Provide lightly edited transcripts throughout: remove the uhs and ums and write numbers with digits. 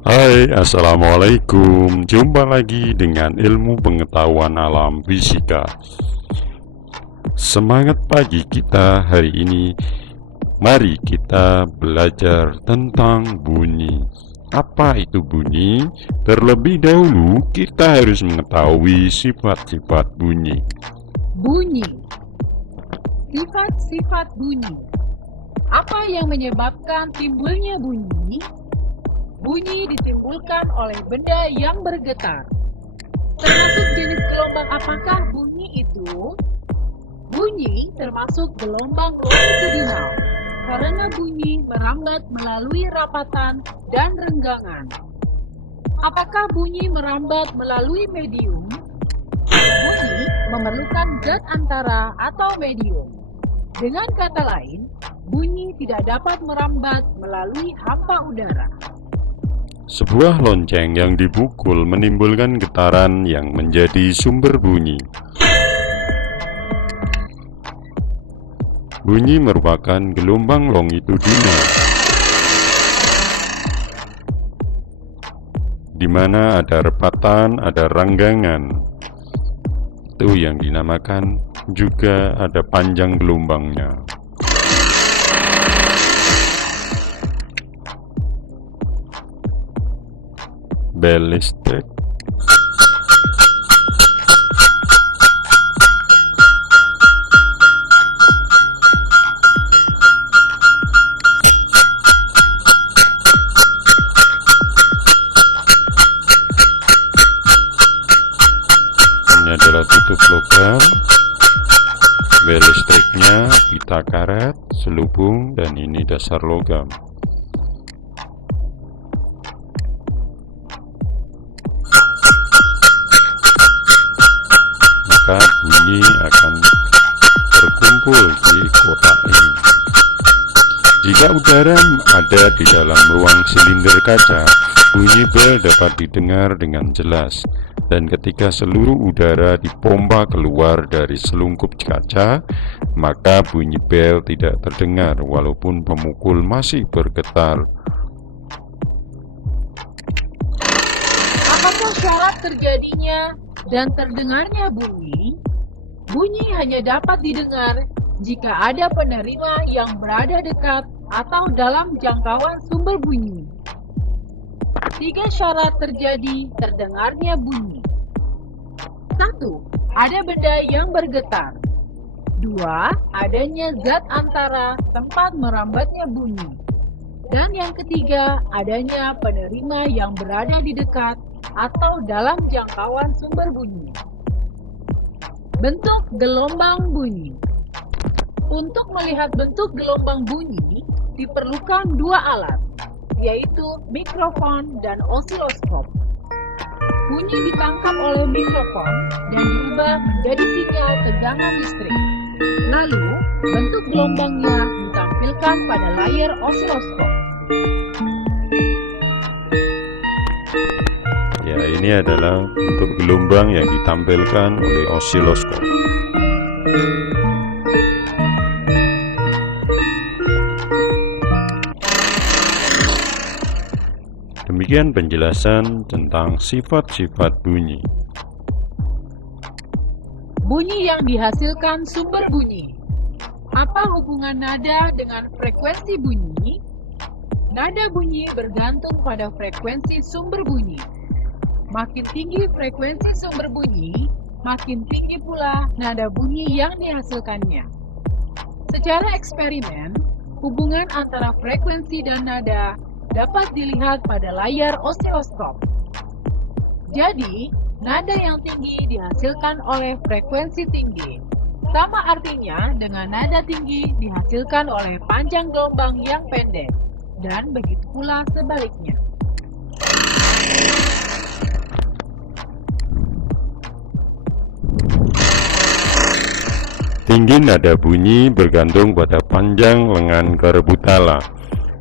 Hai, assalamualaikum. Jumpa lagi dengan ilmu pengetahuan alam fisika. Semangat pagi kita hari ini. Mari kita belajar tentang bunyi. Apa itu bunyi? Terlebih dahulu kita harus mengetahui sifat-sifat bunyi. Bunyi. Sifat-sifat bunyi. Apa yang menyebabkan timbulnya bunyi? Bunyi ditimbulkan oleh benda yang bergetar. Termasuk jenis gelombang apakah bunyi itu? Bunyi termasuk gelombang longitudinal karena bunyi merambat melalui rapatan dan renggangan. Apakah bunyi merambat melalui medium? Bunyi memerlukan zat antara atau medium. Dengan kata lain, bunyi tidak dapat merambat melalui hampa udara. Sebuah lonceng yang dipukul menimbulkan getaran yang menjadi sumber bunyi. Bunyi merupakan gelombang longitudinal, di mana ada repatan, ada renggangan. Itu yang dinamakan, juga ada panjang gelombangnya. Bel listrik. Ini adalah tutup logam. Bel listriknya pita karet, selubung, dan ini dasar logam. Maka bunyi akan terkumpul di kotak ini. Jika udara ada di dalam ruang silinder kaca, bunyi bel dapat didengar dengan jelas. Dan ketika seluruh udara dipompa keluar dari selungkup kaca, maka bunyi bel tidak terdengar walaupun pemukul masih bergetar. Apakah syarat terjadinya dan terdengarnya bunyi? Bunyi hanya dapat didengar jika ada penerima yang berada dekat atau dalam jangkauan sumber bunyi. 3 syarat terjadi terdengarnya bunyi. 1. Ada benda yang bergetar. 2. Adanya zat antara tempat merambatnya bunyi. Dan yang ketiga, adanya penerima yang berada di dekat atau dalam jangkauan sumber bunyi. Bentuk gelombang bunyi. Untuk melihat bentuk gelombang bunyi, diperlukan 2 alat, yaitu mikrofon dan osiloskop. Bunyi ditangkap oleh mikrofon dan diubah menjadi sinyal tegangan listrik. Lalu, bentuk gelombangnya ditampilkan pada layar osiloskop. Ya, ini adalah bentuk gelombang yang ditampilkan oleh osiloskop. Demikian penjelasan tentang sifat-sifat bunyi. Bunyi yang dihasilkan sumber bunyi. Apa hubungan nada dengan frekuensi bunyi? Nada bunyi bergantung pada frekuensi sumber bunyi. Makin tinggi frekuensi sumber bunyi, makin tinggi pula nada bunyi yang dihasilkannya. Secara eksperimen, hubungan antara frekuensi dan nada dapat dilihat pada layar osiloskop. Jadi, nada yang tinggi dihasilkan oleh frekuensi tinggi. Sama artinya dengan nada tinggi dihasilkan oleh panjang gelombang yang pendek, dan begitu pula sebaliknya. Tinggi nada bunyi bergantung pada panjang lengan garpu tala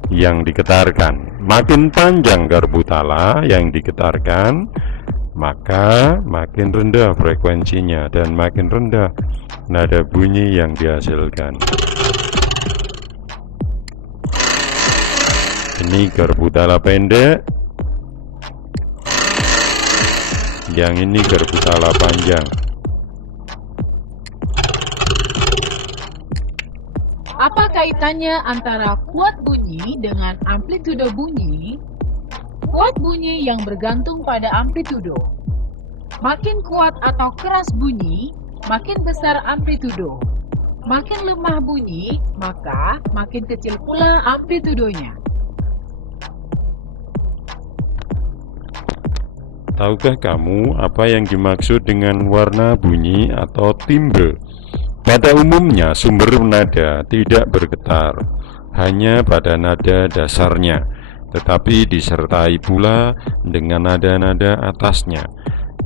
yang digetarkan. Makin panjang garpu tala yang digetarkan, maka makin rendah frekuensinya dan makin rendah nada bunyi yang dihasilkan. Ini garpu tala pendek, yang ini berbutala panjang. Apa kaitannya antara kuat bunyi dengan amplitudo bunyi? Kuat bunyi yang bergantung pada amplitudo. Makin kuat atau keras bunyi, makin besar amplitudo. Makin lemah bunyi, maka makin kecil pula amplitudonya. Tahukah kamu apa yang dimaksud dengan warna bunyi atau timbre? Pada umumnya sumber nada tidak bergetar, hanya pada nada dasarnya, tetapi disertai pula dengan nada-nada atasnya.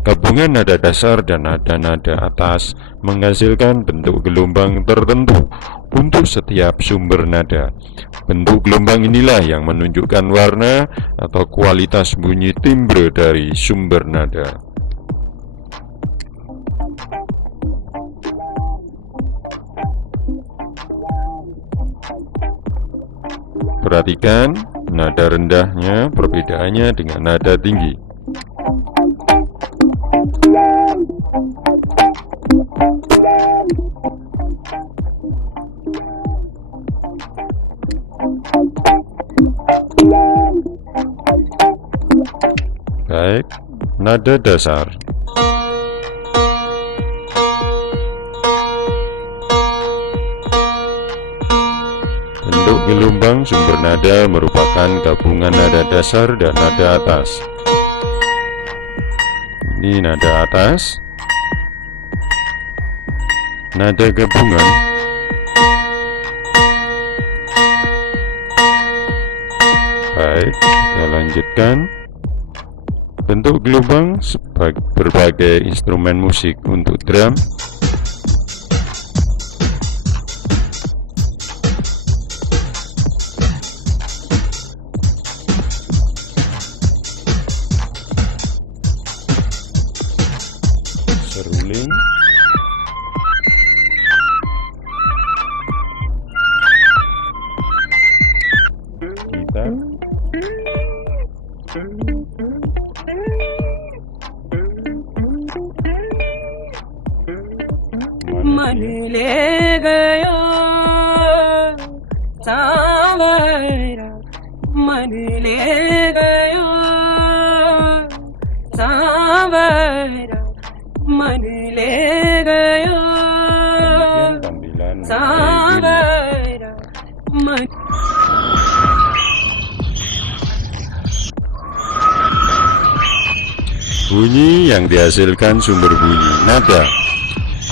Gabungan nada dasar dan nada-nada atas menghasilkan bentuk gelombang tertentu untuk setiap sumber nada. Bentuk gelombang inilah yang menunjukkan warna atau kualitas bunyi timbre dari sumber nada. Perhatikan nada rendahnya perbedaannya dengan nada tinggi. Baik, nada dasar. Bentuk gelombang sumber nada merupakan gabungan nada dasar dan nada atas. Ini nada atas, nada gabungan, baik, kita lanjutkan. Bentuk gelombang berbagai instrumen musik untuk drum, seruling, gitar, मन ले गया सावरा मन ले गया सावरा मन ले गया tampilan सावरा मन bunyi yang dihasilkan sumber bunyi nada.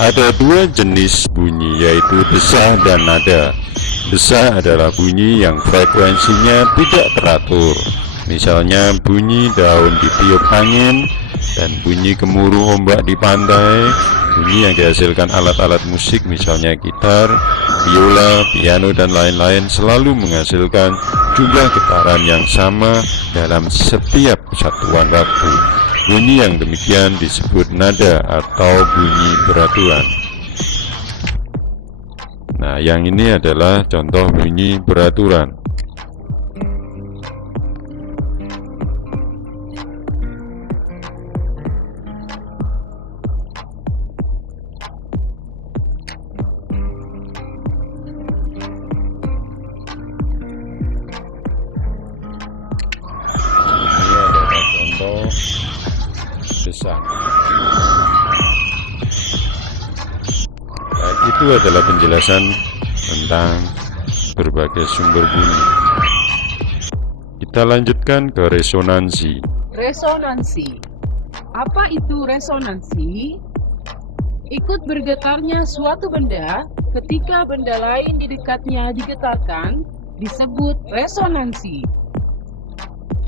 Ada dua jenis bunyi, yaitu desah dan nada. Desah adalah bunyi yang frekuensinya tidak teratur, misalnya bunyi daun ditiup angin dan bunyi gemuruh ombak di pantai. Bunyi yang dihasilkan alat-alat musik misalnya gitar, biola, piano dan lain-lain selalu menghasilkan jumlah getaran yang sama dalam setiap satuan waktu. Bunyi yang demikian disebut nada atau bunyi beraturan. Nah, yang ini adalah contoh bunyi beraturan. Ini adalah contoh desah. Baik, itu adalah penjelasan tentang berbagai sumber bunyi. Kita lanjutkan ke resonansi. Resonansi. Apa itu resonansi? Ikut bergetarnya suatu benda ketika benda lain di dekatnya digetarkan disebut resonansi.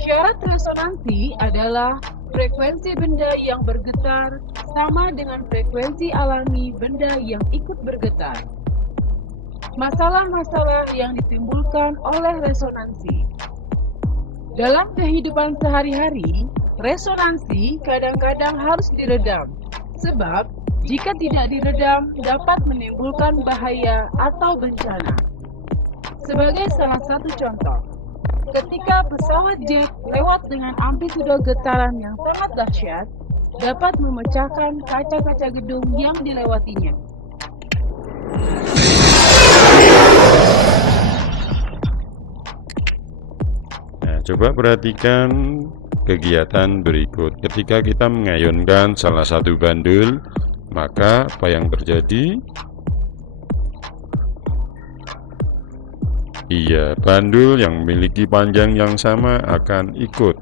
Syarat resonansi adalah frekuensi benda yang bergetar sama dengan frekuensi alami benda yang ikut bergetar. Masalah-masalah yang ditimbulkan oleh resonansi. Dalam kehidupan sehari-hari, resonansi kadang-kadang harus diredam, sebab jika tidak diredam dapat menimbulkan bahaya atau bencana. Sebagai salah satu contoh, ketika pesawat jet lewat dengan amplitudo getaran yang sangat dahsyat, dapat memecahkan kaca-kaca gedung yang dilewatinya. Nah, coba perhatikan kegiatan berikut. Ketika kita mengayunkan salah satu bandul, maka apa yang terjadi? Iya, bandul yang memiliki panjang yang sama akan ikut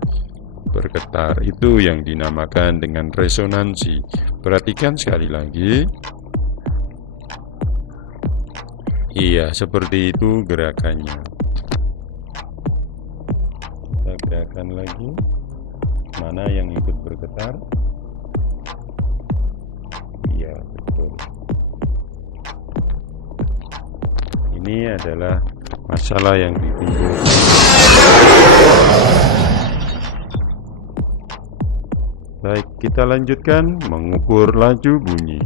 bergetar. Itu yang dinamakan dengan resonansi. Perhatikan sekali lagi. Iya, seperti itu gerakannya. Kita gerakan lagi. Mana yang ikut bergetar? Iya, betul. Ini adalah masalah yang ditimbulkan. Baik, kita lanjutkan mengukur laju bunyi.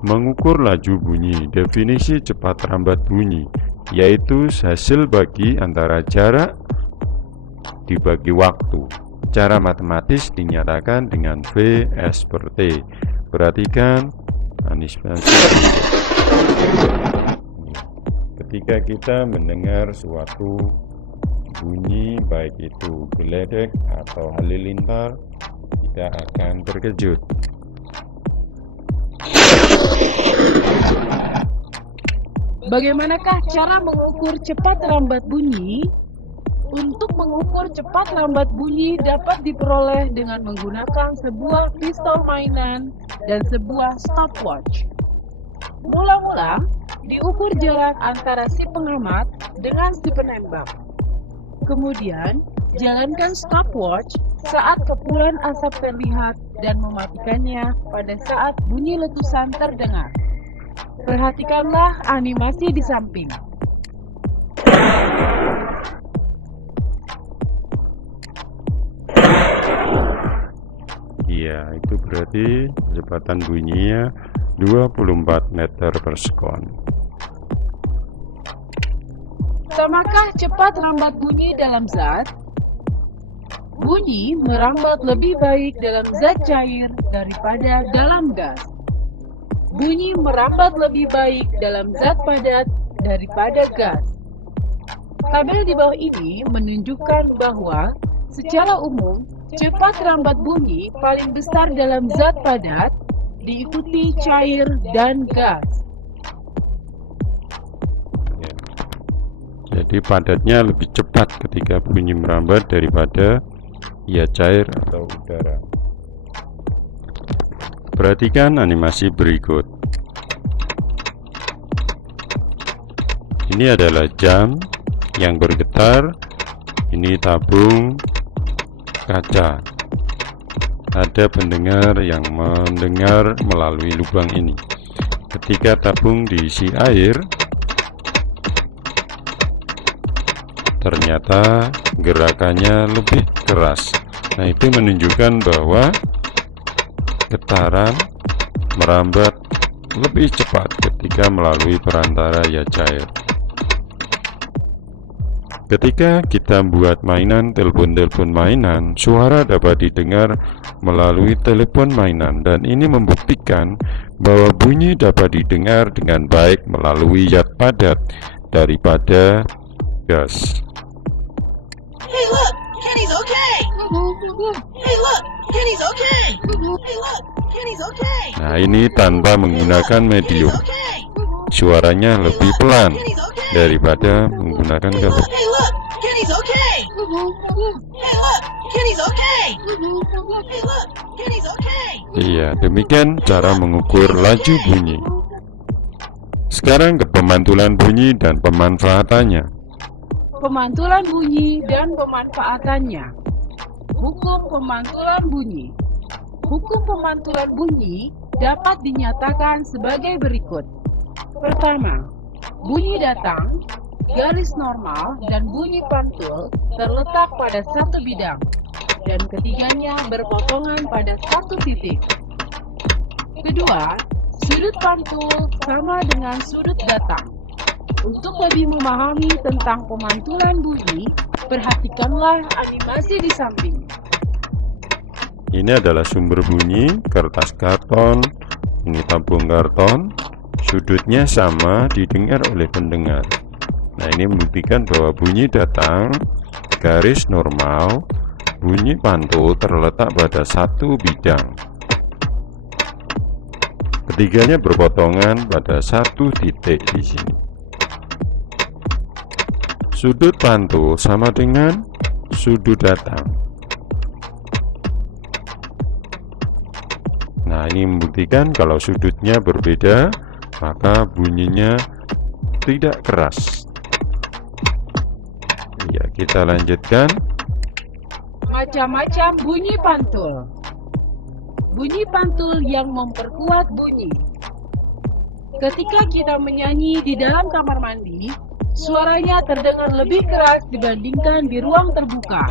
Mengukur laju bunyi, definisi cepat lambat bunyi, yaitu hasil bagi antara jarak dibagi waktu. Cara matematis dinyatakan dengan V/T. Perhatikan animasi. Ketika kita mendengar suatu bunyi, baik itu geledek atau halilintar, kita akan terkejut. Bagaimanakah cara mengukur cepat lambat bunyi? Untuk mengukur cepat lambat bunyi dapat diperoleh dengan menggunakan sebuah pistol mainan dan sebuah stopwatch. Mula-mula, diukur jarak antara si pengamat dengan si penembak. Kemudian, jalankan stopwatch saat kepulan asap terlihat dan mematikannya pada saat bunyi letusan terdengar. Perhatikanlah animasi di samping. Iya, itu berarti kecepatan bunyinya 24 meter per sekon. Samakah cepat lambat bunyi dalam zat? Bunyi merambat lebih baik dalam zat cair daripada dalam gas. Bunyi merambat lebih baik dalam zat padat daripada gas. Tabel di bawah ini menunjukkan bahwa secara umum cepat lambat bunyi paling besar dalam zat padat, diikuti cair dan gas. Jadi padatnya lebih cepat ketika bunyi merambat daripada cair atau udara. Perhatikan animasi berikut. Ini adalah jam yang bergetar. Ini tabung kaca. Ada pendengar yang mendengar melalui lubang ini. Ketika tabung diisi air, ternyata gerakannya lebih keras. Nah, itu menunjukkan bahwa getaran merambat lebih cepat ketika melalui perantara cair. Ketika kita buat mainan telepon-telepon mainan, suara dapat didengar melalui telepon mainan, dan ini membuktikan bahwa bunyi dapat didengar dengan baik melalui zat padat daripada gas. Hey look, Kenny's okay! Hey look, Kenny's okay! Hey look, Kenny's okay! Nah, ini tanpa menggunakan medium. Okay! Suaranya lebih pelan daripada menggunakan gas. Hey look, Kenny's okay! Hey look, Kenny's okay! Hey look, Kenny's okay! Iya, demikian cara mengukur laju bunyi. Sekarang ke pemantulan bunyi dan pemanfaatannya. Pemantulan bunyi dan pemanfaatannya. Hukum pemantulan bunyi. Hukum pemantulan bunyi dapat dinyatakan sebagai berikut. Pertama, bunyi datang, garis normal, dan bunyi pantul terletak pada satu bidang, dan ketiganya berpotongan pada satu titik. Kedua, sudut pantul sama dengan sudut datang. Untuk lebih memahami tentang pemantulan bunyi, perhatikanlah animasi di samping. Ini adalah sumber bunyi, kertas karton, ini tabung karton, sudutnya sama, didengar oleh pendengar. Nah, ini membuktikan bahwa bunyi datang, garis normal, bunyi pantul terletak pada satu bidang. Ketiganya berpotongan pada satu titik di sini. Sudut pantul sama dengan sudut datang. Nah, ini membuktikan kalau sudutnya berbeda, maka bunyinya tidak keras. Ya, kita lanjutkan. Macam-macam bunyi pantul. Bunyi pantul yang memperkuat bunyi. Ketika kita menyanyi di dalam kamar mandi, suaranya terdengar lebih keras dibandingkan di ruang terbuka.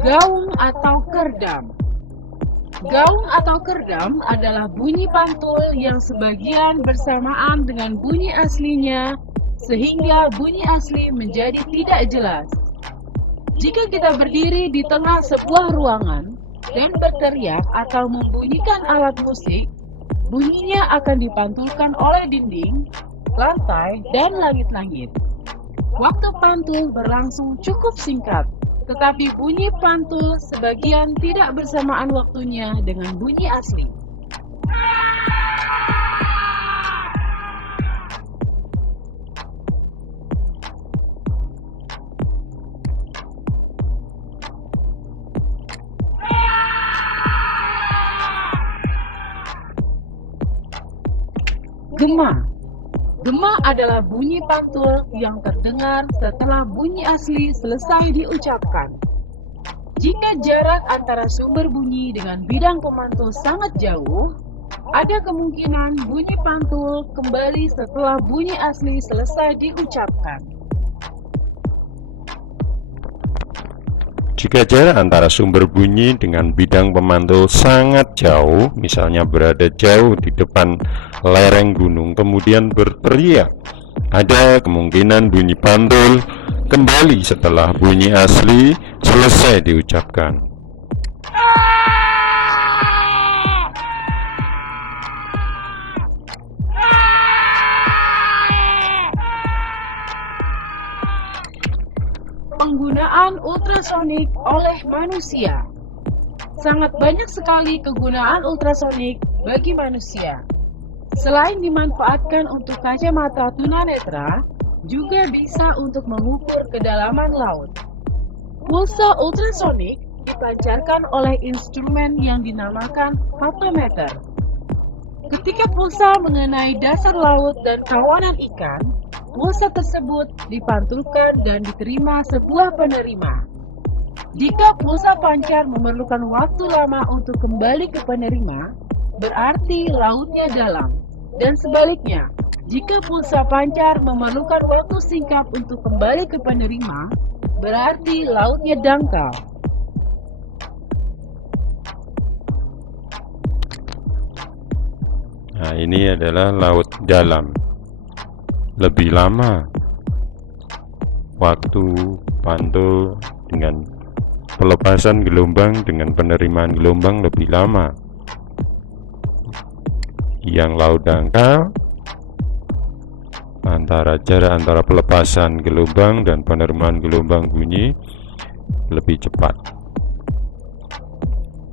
Gaung atau kerdam. Gaung atau kerdam adalah bunyi pantul yang sebagian bersamaan dengan bunyi aslinya, sehingga bunyi asli menjadi tidak jelas. Jika kita berdiri di tengah sebuah ruangan dan berteriak atau membunyikan alat musik, bunyinya akan dipantulkan oleh dinding, lantai, dan langit-langit. Waktu pantul berlangsung cukup singkat, tetapi bunyi pantul sebagian tidak bersamaan waktunya dengan bunyi asli. Gema. Gema adalah bunyi pantul yang terdengar setelah bunyi asli selesai diucapkan. Jika jarak antara sumber bunyi dengan bidang pemantul sangat jauh, ada kemungkinan bunyi pantul kembali setelah bunyi asli selesai diucapkan. Jika jarak antara sumber bunyi dengan bidang pemantul sangat jauh, misalnya berada jauh di depan lereng gunung kemudian berteriak, ada kemungkinan bunyi pantul kembali setelah bunyi asli selesai diucapkan. Penggunaan ultrasonik oleh manusia. Sangat banyak sekali kegunaan ultrasonik bagi manusia. Selain dimanfaatkan untuk kacamata tunanetra, juga bisa untuk mengukur kedalaman laut. Pulsa ultrasonik dipancarkan oleh instrumen yang dinamakan fotometer. Ketika pulsa mengenai dasar laut dan kawanan ikan, pulsa tersebut dipantulkan dan diterima sebuah penerima. Jika pulsa pancar memerlukan waktu lama untuk kembali ke penerima, berarti lautnya dalam. Dan sebaliknya, jika pulsa pancar memerlukan waktu singkat untuk kembali ke penerima, berarti lautnya dangkal. Nah, ini adalah laut dalam. Lebih lama waktu pantul dengan pelepasan gelombang dengan penerimaan gelombang lebih lama. Yang laut dangkal jarak antara pelepasan gelombang dan penerimaan gelombang bunyi lebih cepat.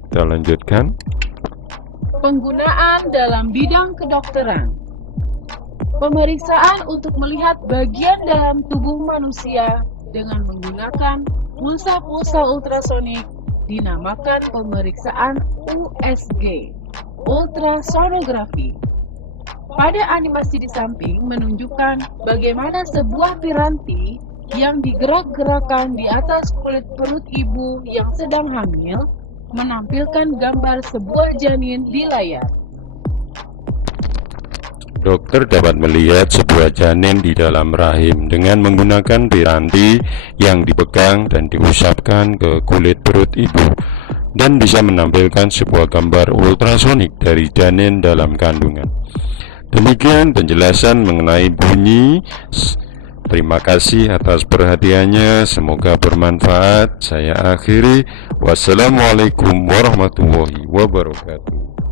Kita lanjutkan. Penggunaan dalam bidang kedokteran. Pemeriksaan untuk melihat bagian dalam tubuh manusia dengan menggunakan pulsa-pulsa ultrasonik dinamakan pemeriksaan USG, ultrasonografi. Pada animasi di samping menunjukkan bagaimana sebuah piranti yang digerak-gerakkan di atas kulit perut ibu yang sedang hamil menampilkan gambar sebuah janin di layar. Dokter dapat melihat sebuah janin di dalam rahim dengan menggunakan piranti yang dipegang dan diusapkan ke kulit perut ibu, dan bisa menampilkan sebuah gambar ultrasonik dari janin dalam kandungan. Demikian penjelasan mengenai bunyi. Terima kasih atas perhatiannya, semoga bermanfaat. Saya akhiri. Wassalamualaikum warahmatullahi wabarakatuh.